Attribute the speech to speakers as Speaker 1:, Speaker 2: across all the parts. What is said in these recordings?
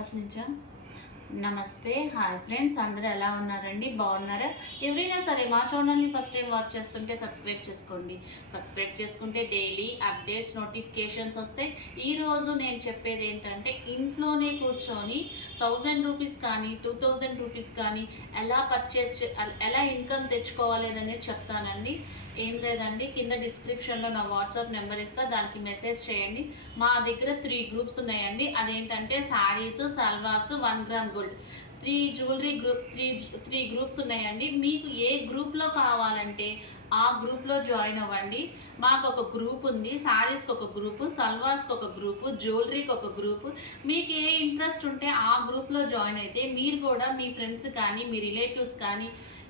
Speaker 1: First నుంచా నమస్తే. Hi friends అందరూ ఎలా ఉన్నారండి? బాగున్నారా? ఎవరైనా సరే మా ఛానల్ని ఫస్ట్ టైం వాచ్ చేస్తుంటే సబ్స్క్రైబ్ చేసుకోండి. సబ్స్క్రైబ్ చేసుకుంటే డైలీ అప్డేట్స్ నోటిఫికేషన్స్ వస్తాయి. ఈరోజు నేను చెప్పేది ఏంటంటే ఇంట్లోనే కూర్చొని థౌజండ్ రూపీస్ కానీ టూ థౌజండ్ రూపీస్ కానీ ఎలా పర్చేస్ ఎలా ఇన్కమ్ తెచ్చుకోవాలి అనేది చెప్తానండి. ఏం లేదండి కింద డిస్క్రిప్షన్లో నా వాట్సాప్ నెంబర్ ఇస్తా దానికి మెసేజ్ చేయండి. మా దగ్గర త్రీ గ్రూప్స్ ఉన్నాయండి. అదేంటంటే sarees salwars one gram gold. Three jewellery group three three groups ఉన్నాయండి. మీకు ఏ గ్రూప్లో కావాలంటే ఆ గ్రూప్లో జాయిన్ అవ్వండి. మాకు ఒక గ్రూప్ ఉంది. శారీస్కి ఒక గ్రూపు సల్వార్స్కి ఒక గ్రూపు జ్యువెలరీకి ఒక గ్రూపు. మీకు ఏ ఇంట్రెస్ట్ ఉంటే ఆ గ్రూప్లో జాయిన్ అయితే మీరు కూడా మీ ఫ్రెండ్స్ కానీ మీ రిలేటివ్స్ కానీ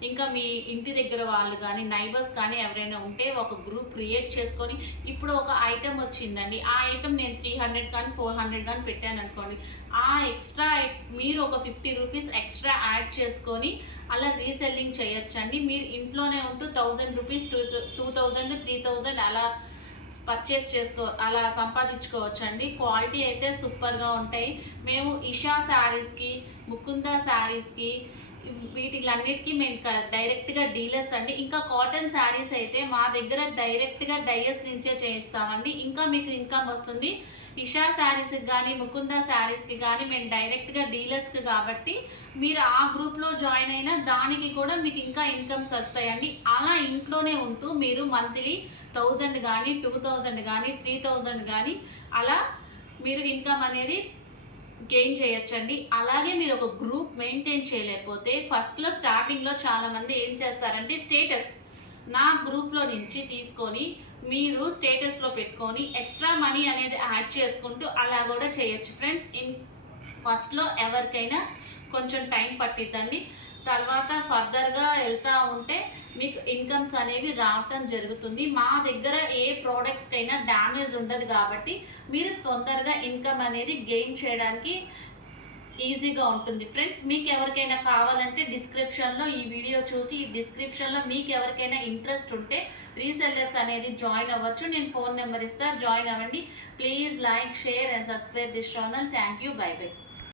Speaker 1: ఇంకా మీ ఇంటి దగ్గర వాళ్ళు కానీ నైబర్స్ కానీ ఎవరైనా ఉంటే ఒక గ్రూప్ క్రియేట్ చేసుకొని ఇప్పుడు ఒక ఐటెం వచ్చిందండి. ఆ ఐటెం నేను త్రీ హండ్రెడ్ కానీ ఫోర్ హండ్రెడ్ కానీ పెట్టాను అనుకోండి. ఆ ఎక్స్ట్రా మీరు ఒక ఫిఫ్టీ రూపీస్ ఎక్స్ట్రా యాడ్ చేసుకొని అలా రీసెల్లింగ్ చేయొచ్చండి. మీరు ఇంట్లోనే ఉంటూ thousand rupees two two thousand three thousand అలా పర్చేస్ చేసుకో అలా సంపాదించుకోవచ్చు అండి క్వాలిటీ అయితే సూపర్గా ఉంటాయి. మేము ఇషా శారీస్కి ముకుంద శారీస్కి వీటిలన్నిటికీ మేము డైరెక్ట్గా డీలర్స్ అండి. ఇంకా కాటన్ శారీస్ అయితే మా దగ్గర డైరెక్ట్గా డైయస్ నుంచే చేయిస్తామండి. ఇంకా మీకు ఇన్కమ్ వస్తుంది. ఇషా శారీస్కి కానీ ముకుంద శారీస్కి కానీ మేము డైరెక్ట్గా డీలర్స్కి కాబట్టి మీరు ఆ గ్రూప్లో జాయిన్ అయినా దానికి కూడా మీకు ఇంకా ఇన్కమ్స్ వస్తాయండి. అలా ఇంట్లోనే ఉంటూ మీరు మంత్లీ థౌజండ్ కానీ టూ థౌజండ్ కానీ త్రీ థౌజండ్ కానీ అలా మీరు ఇన్కమ్ అనేది గెయిన్ చేయొచ్చండి. అలాగే మీరు ఒక గ్రూప్ మెయింటైన్ చేయలేకపోతే ఫస్ట్లో స్టార్టింగ్లో చాలామంది ఏం చేస్తారంటే స్టేటస్ నా గ్రూప్లో నుంచి తీసుకొని మీరు స్టేటస్లో పెట్టుకొని ఎక్స్ట్రా మనీ అనేది యాడ్ చేసుకుంటూ అలా కూడా చేయొచ్చు. ఫ్రెండ్స్ ఇన్ ఫస్ట్లో ఎవరికైనా కొంచెం టైం పట్టిద్దండి. తర్వాత ఫర్దర్గా వెళ్తూ ఉంటే మీకు ఇన్కమ్స్ అనేవి రావటం జరుగుతుంది. మా దగ్గర ఏ ప్రోడక్ట్స్కైనా డ్యామేజ్ ఉండదు కాబట్టి మీరు తొందరగా ఇన్కమ్ అనేది గెయిన్ చేయడానికి ఈజీగా ఉంటుంది. ఫ్రెండ్స్ మీకు ఎవరికైనా కావాలంటే డిస్క్రిప్షన్లో ఈ వీడియో చూసి ఈ డిస్క్రిప్షన్లో మీకు ఎవరికైనా ఇంట్రెస్ట్ ఉంటే రీసెల్లర్స్ అనేది జాయిన్ అవ్వచ్చు. నేను ఫోన్ నెంబర్ ఇస్తాను జాయిన్ అవ్వండి. Please like share and subscribe this channel. Thank you. Bye bye.